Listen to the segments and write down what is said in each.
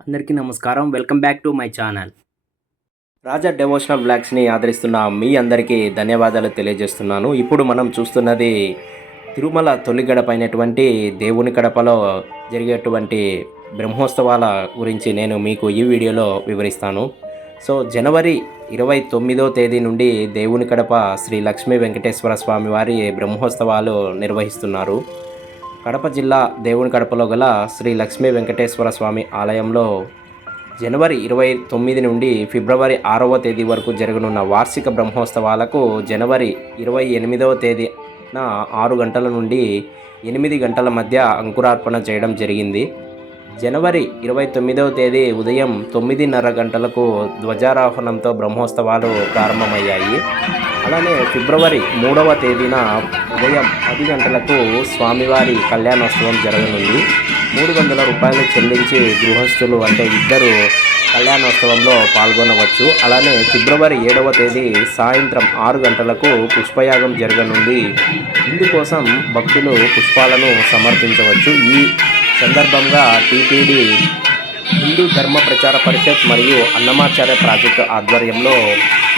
అందరికీ నమస్కారం. Welcome back to my channel. Raja devotional బ్లాగ్స్ని ఆదరిస్తున్న మీ అందరికీ ధన్యవాదాలు తెలియజేస్తున్నాను. ఇప్పుడు మనం చూస్తున్నది తిరుమల తొలి అయినటువంటి దేవుని గడపలో జరిగేటువంటి బ్రహ్మోత్సవాల గురించి నేను మీకు ఈ వీడియోలో వివరిస్తాను. సో జనవరి ఇరవై తొమ్మిదో తేదీ నుండి దేవుని కడప శ్రీ లక్ష్మీ వెంకటేశ్వర స్వామి వారి బ్రహ్మోత్సవాలు నిర్వహిస్తున్నారు. కడప జిల్లా దేవుని కడపలో గల శ్రీ లక్ష్మీ వెంకటేశ్వర స్వామి ఆలయంలో జనవరి ఇరవై తొమ్మిది నుండి ఫిబ్రవరి ఆరవ తేదీ వరకు జరగనున్న వార్షిక బ్రహ్మోత్సవాలకు జనవరి ఇరవై ఎనిమిదవ తేదీన ఆరు గంటల నుండి ఎనిమిది గంటల మధ్య అంకురార్పణ చేయడం జరిగింది. జనవరి ఇరవై తొమ్మిదవ తేదీ ఉదయం తొమ్మిదిన్నర గంటలకు ధ్వజారోహణంతో బ్రహ్మోత్సవాలు ప్రారంభమయ్యాయి. అలానే ఫిబ్రవరి మూడవ తేదీన ఉదయం పది గంటలకు స్వామివారి కళ్యాణోత్సవం జరగనుంది. మూడు వందల రూపాయలు చెల్లించి గృహస్థులు అంటే ఇద్దరు కళ్యాణోత్సవంలో పాల్గొనవచ్చు. అలానే ఫిబ్రవరి ఏడవ తేదీ సాయంత్రం ఆరు గంటలకు పుష్పయాగం జరగనుంది. ఇందుకోసం భక్తులు పుష్పాలను సమర్పించవచ్చు. ఈ సందర్భంగా టీటీడీ హిందూ ధర్మ ప్రచార పరిషత్ మరియు అన్నమాచార్య ప్రాజెక్టు ఆధ్వర్యంలో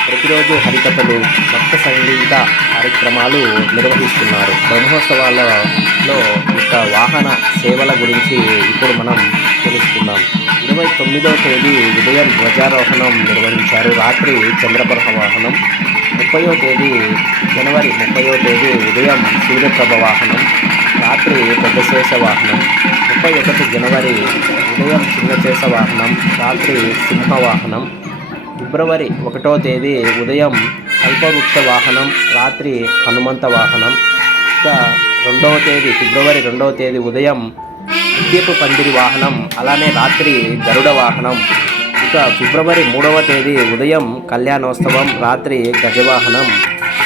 ప్రతిరోజు హరికథలు భక్త సంగీత కార్యక్రమాలు నిర్వహిస్తున్నారు. బ్రహ్మోత్సవాలలో యొక్క వాహన సేవల గురించి ఇప్పుడు మనం తెలుసుకుందాం. ఇరవై తొమ్మిదవ తేదీ ఉదయం ధ్వజారోహణం నిర్వహించారు రాత్రి చంద్రప్రభ వాహనం. ముప్పయో తేదీ జనవరి ముప్పయో తేదీ ఉదయం సూర్యప్రభ వాహనం. రాత్రి పెద్దశేష వాహనం. ముప్పై ఒకటి జనవరి ఉదయం చిన్నచేస వాహనం రాత్రి సింహ వాహనం ఫిబ్రవరి ఒకటో తేదీ ఉదయం అల్పవృక్ష వాహనం రాత్రి హనుమంత వాహనం ఇంకా రెండవ తేదీ ఫిబ్రవరి రెండవ తేదీ ఉదయం విద్యపు పందిరి వాహనం అలానే రాత్రి గరుడ వాహనం. ఇక ఫిబ్రవరి మూడవ తేదీ ఉదయం కళ్యాణోత్సవం రాత్రి గజవాహనం.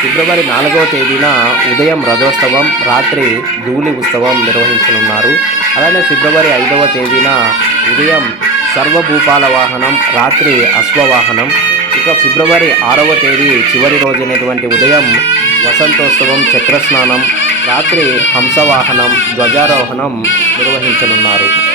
ఫిబ్రవరి నాలుగవ తేదీన ఉదయం రథోత్సవం రాత్రి ధూళి ఉత్సవం నిర్వహించనున్నారు. అలానే ఫిబ్రవరి ఐదవ తేదీన ఉదయం సర్వభూపాల వాహనం రాత్రి అశ్వవాహనం. ఇక ఫిబ్రవరి ఆరవ తేదీ చివరి రోజైనటువంటి ఉదయం వసంతోత్సవం చక్రస్నానం రాత్రి హంసవాహనం ధ్వజారోహణం నిర్వహించనున్నారు.